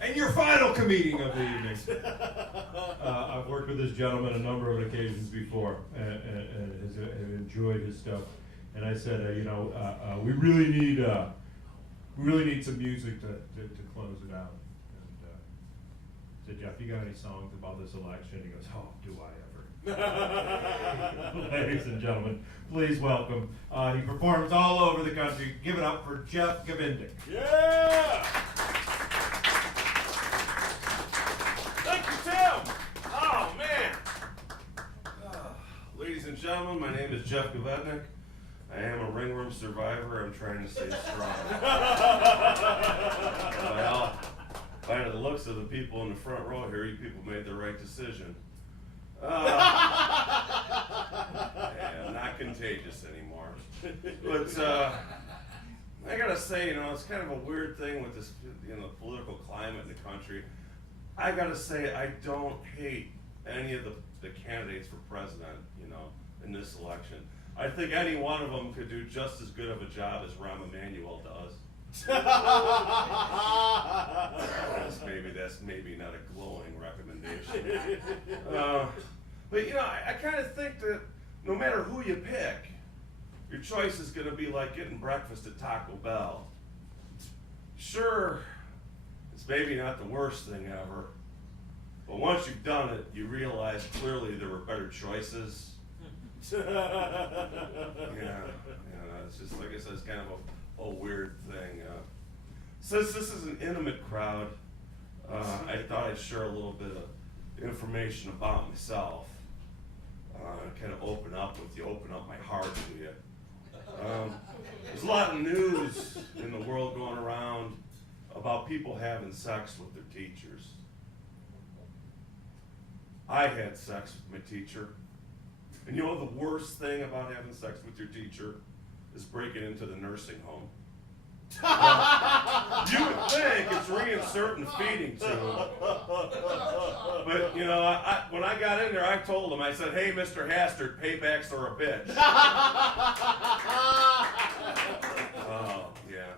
And your final comedian of the evening. I've worked with this gentleman a number of occasions before, and have enjoyed his stuff. And I said, we really need some music to close it out. And I said, Jeff, you got any songs about this election? He goes, oh, do I ever? Ladies and gentlemen, please welcome. He performs all over the country. Give it up for Jeff Govednik. Yeah! Thank you, Tim! Oh, man! Ladies and gentlemen, my name is Jeff Govednik. I am a ringworm survivor. I'm trying to stay strong. Well, by the looks of the people in the front row here, you people made the right decision. Yeah, not contagious anymore. But I gotta say, it's kind of a weird thing with this, political climate in the country. I gotta say, I don't hate any of the candidates for president, in this election. I think any one of them could do just as good of a job as Rahm Emanuel does. That's maybe not a glowing recommendation. But I kind of think that no matter who you pick, your choice is going to be like getting breakfast at Taco Bell. Sure, it's maybe not the worst thing ever, but once you've done it, you realize clearly there were better choices. It's just like I said, it's kind of a weird thing. Since this is an intimate crowd, I thought I'd share a little bit of information about myself. Kind of open up my heart to you. There's a lot of news in the world going around about people having sex with their teachers. I had sex with my teacher. And the worst thing about having sex with your teacher is breaking into the nursing home. You would think it's reinserting feeding tube. But, when I got in there, I told him, I said, hey, Mr. Hastert, paybacks are a bitch. Oh, yeah.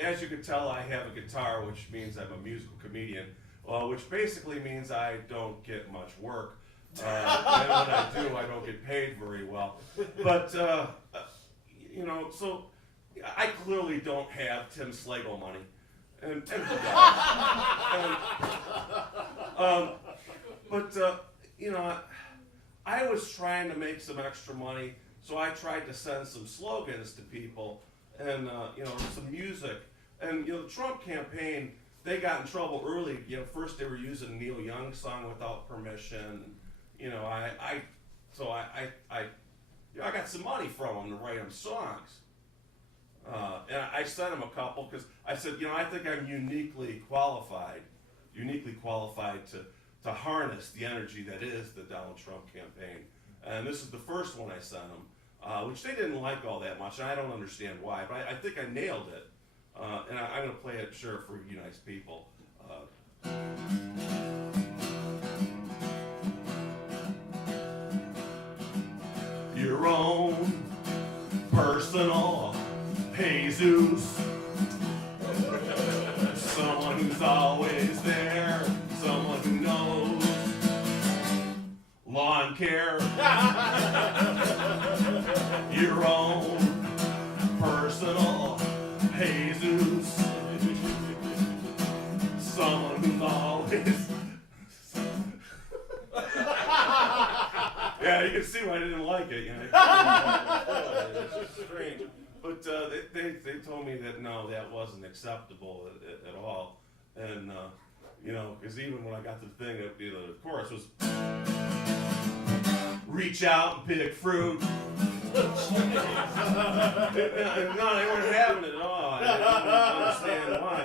As you can tell, I have a guitar, which means I'm a musical comedian, which basically means I don't get much work. And when I do, I don't get paid very well. But, so I clearly don't have Tim Slagle money. And he does. I was trying to make some extra money, so I tried to send some slogans to people and, some music. And, the Trump campaign, they got in trouble early. First they were using Neil Young's song without permission. I got some money from them to write them songs. And I sent them a couple because I said, I think I'm uniquely qualified to harness the energy that is the Donald Trump campaign. And this is the first one I sent them, which they didn't like all that much, and I don't understand why, but I think I nailed it. And I'm going to play it, sure, for you nice people. Your own personal Jesus, someone who's always there, someone who knows lawn care. Your own personal Jesus, someone who's always. Yeah, you can see why I didn't like it. It's strange. But they told me that no, that wasn't acceptable at all. And, because even when I got to the thing, the chorus was, reach out and pick fruit. No, they weren't having it at all. I didn't understand why.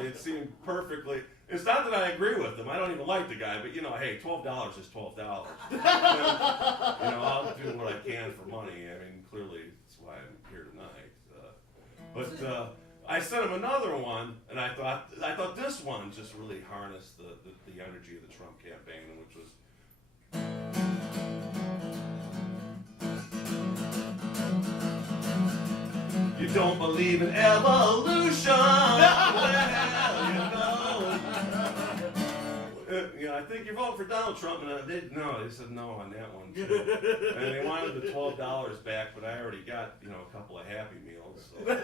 It seemed perfectly. It's not that I agree with them. I don't even like the guy, but hey, $12 is $12. I'll do what I can for money. I mean, clearly that's why I'm here tonight. But I sent him another one, and I thought this one just really harnessed the energy of the Trump campaign, which was. You don't believe in evolution. Well, you know, I think you're voting for Donald Trump, and they said no on that one too. And they wanted the $12 back, but I already got, you know, a couple of Happy Meals, so clearly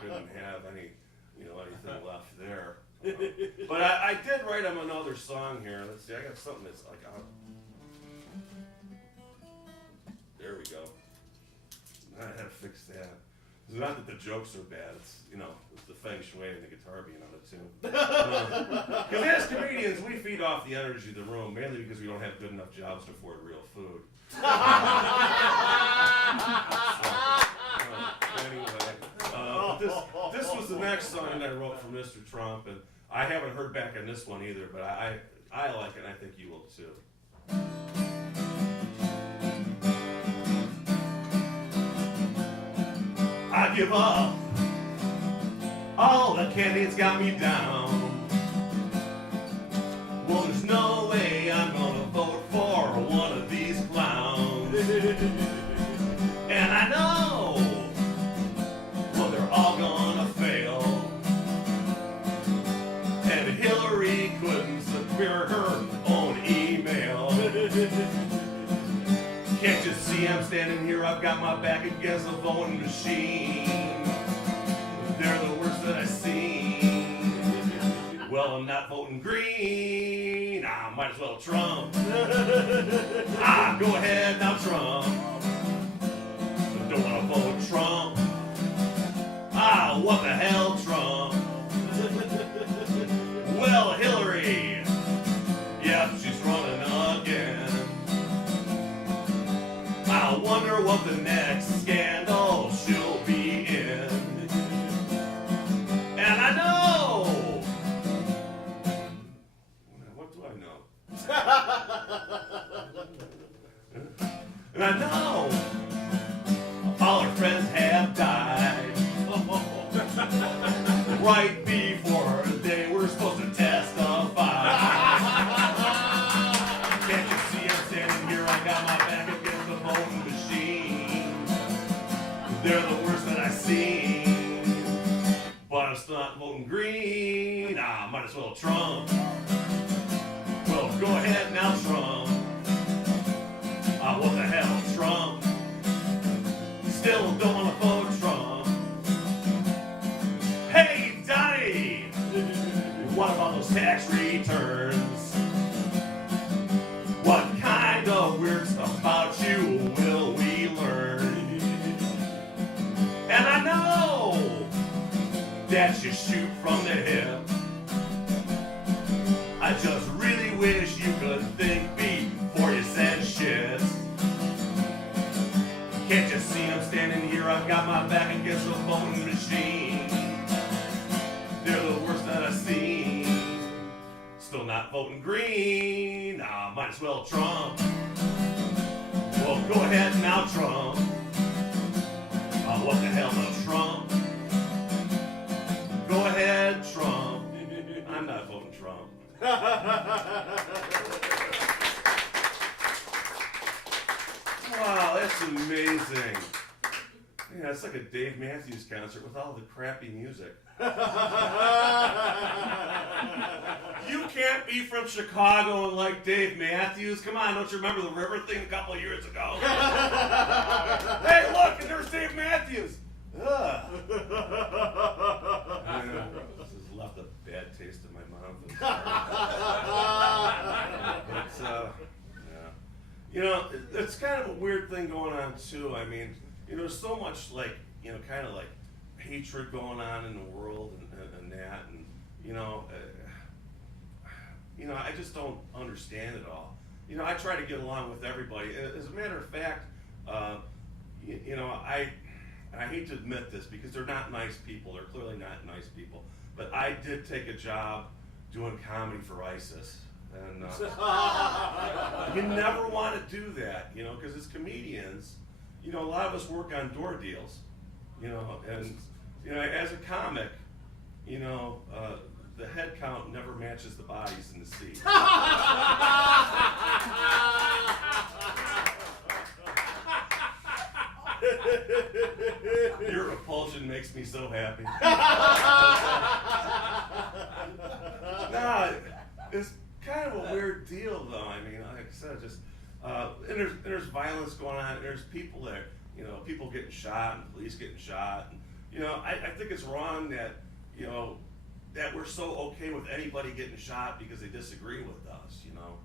couldn't have any, you know, anything left there. But I did write him another song here. Let's see, I got something that's like, there we go. I had to fix that. It's not that the jokes are bad, it's, you know, it's the feng shui and the guitar being on it too. Because as comedians, we feed off the energy of the room, mainly because we don't have good enough jobs to afford real food. Anyway, this was the next song that I wrote for Mr. Trump, and I haven't heard back on this one either, but I like it, and I think you will too. I give up. All the candidates got me down. Well, there's no way I'm gonna vote for one of these clowns. And I know, well, they're all gonna fail. And Hillary couldn't secure her own email. Can't you see I'm standing here? I've got my back against a voting machine. They're the worst that I've seen. Well, I'm not voting green. I might as well Trump. Go ahead now, Trump. Don't want to vote Trump. What the hell, Trump? Well, Hillary. Yep, she's running again. I wonder what the next scandal she'll be in. And I know. What do I know? And I know all her friends have died right before they were supposed to testify. Can't you see I'm standing here? I got my back against the voting machine. They're the worst that I've seen. But I'm still not voting green. Might as well Trump. Well, go ahead now, Trump. What the hell, Trump? Still don't want to vote Trump. Hey, Donnie! What about those tax returns? What kind of weird stuff about you will we learn? And I know that you shoot from the hip. I just really wish you could think before you said shit. Can't you see I'm standing here? I've got my back against the voting machine. They're the worst that I've seen. Still not voting green. Might as well Trump. Well, go ahead now, Trump. What the hell, no Trump? Go ahead, Trump. I'm not voting Trump. Wow, that's amazing. Yeah, it's like a Dave Matthews concert with all the crappy music. You can't be from Chicago and like Dave Matthews. Come on, don't you remember the river thing a couple of years ago? Hey, look, and there's Dave Matthews. Yeah, this has left a bad taste in my mouth. It's, yeah. You know, it's kind of a weird thing going on too. I mean, you know, there's so much like, you know, kind of like hatred going on in the world and that, and you know, I just don't understand it all. You know, I try to get along with everybody. As a matter of fact, you know, I hate to admit this because they're not nice people. They're clearly not nice people. But I did take a job doing comedy for ISIS. And you never want to do that, you know, because as comedians, you know, a lot of us work on door deals, you know, and, you know, as a comic, you know, the head count never matches the bodies in the seat. makes me so happy. Nah, it's kind of a weird deal, though. I mean, like I said, just and there's violence going on. And there's people that, you know, people getting shot and police getting shot. And, you know, I think it's wrong that, you know, that we're so okay with anybody getting shot because they disagree with us. You know,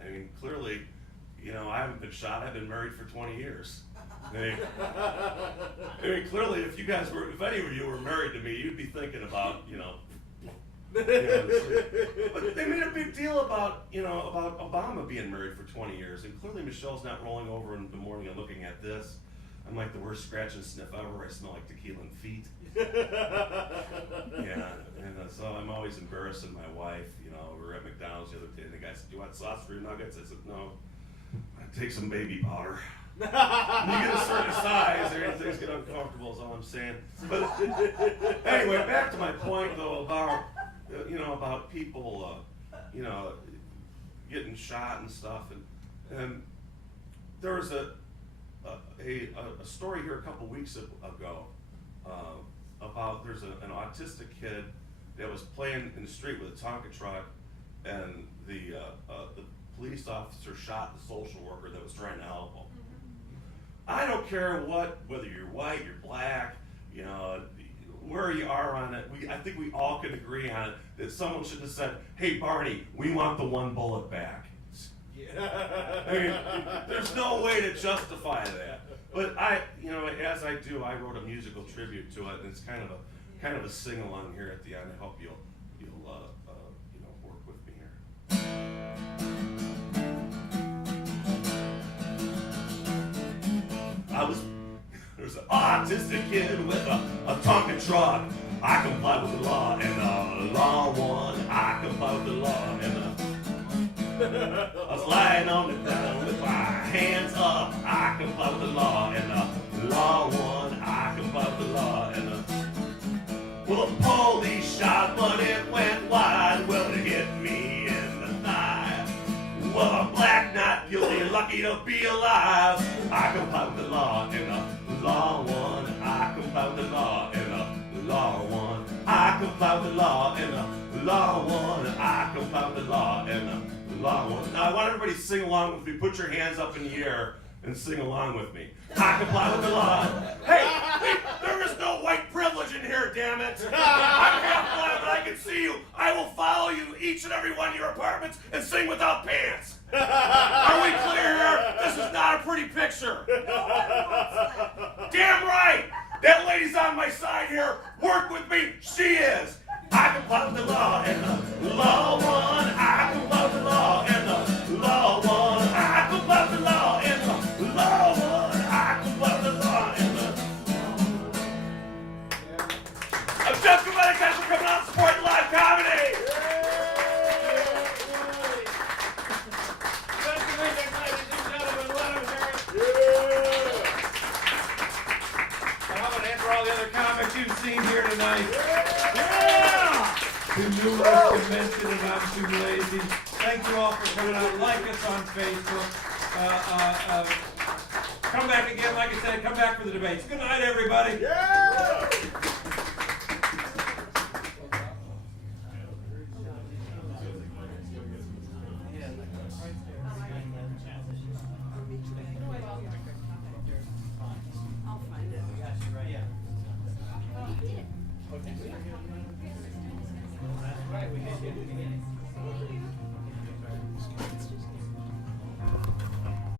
I mean, clearly, you know, I haven't been shot. I've been married for 20 years. I mean, clearly, if any of you were married to me, you'd be thinking about, you know. But they made a big deal about, you know, about Obama being married for 20 years, and clearly Michelle's not rolling over in the morning and looking at this. I'm like the worst scratch and sniff ever. I smell like tequila and feet. Yeah, and so I'm always embarrassing my wife. You know, we were at McDonald's the other day, and the guy said, "Do you want sauce for your nuggets?" I said, "No, take some baby powder." When you get a certain size, things get uncomfortable. Is all I'm saying. But anyway, back to my point though about, you know, about people, you know, getting shot and stuff, and there was a story here a couple weeks ago about there's an autistic kid that was playing in the street with a Tonka truck, and the police officer shot the social worker that was trying to help him. I don't care whether you're white, you're black, you know, where you are on it. I think we all can agree on it that someone should have said, "Hey Barney, we want the one bullet back." Yeah. I mean, there's no way to justify that. But you know, as I do, I wrote a musical tribute to it, and it's kind of a sing along here at the end. I hope you'll you know, work with me here. There's an autistic kid with a Tonka truck. I comply with the law, and the law won. I comply with the law, and I was lying on the ground with my hands up. I comply with the law, and the law won. I comply with the law, and well, the police shot, but it went wide. Well, it hit me in the thigh. Well, I'm black, not guilty, lucky to be alive. I comply with the law, and the law won. I comply with the law, and the law won. I comply with the law, and the law won. I comply with the law, and the law won. Now, I want everybody to sing along with me. Put your hands up in the air and sing along with me. I comply with the law. Hey, there is no white privilege in here, damn it. I'm half black, but I can see you. I will follow you each and every one of your apartments and sing without pants. Are we clear here? This is not a pretty picture. Damn right. That lady's on my side here. Work with me. She is. I comply with the law, and the law won. I comply with the law, and the law won. I comply with the law, and the law won. I comply with the law, and the I'm just Govednik. Thanks for coming out and supporting live comedy. Just Govednik, ladies and gentlemen, let him hear it. And I'm going to answer all the other comics you've seen here tonight. Too numerous to mention, and I'm too lazy. Thank you all for coming out. Like us on Facebook. Come back again, like I said, come back for the debates. Good night, everybody. Yeah! I'll find it. That's right, we did get it again.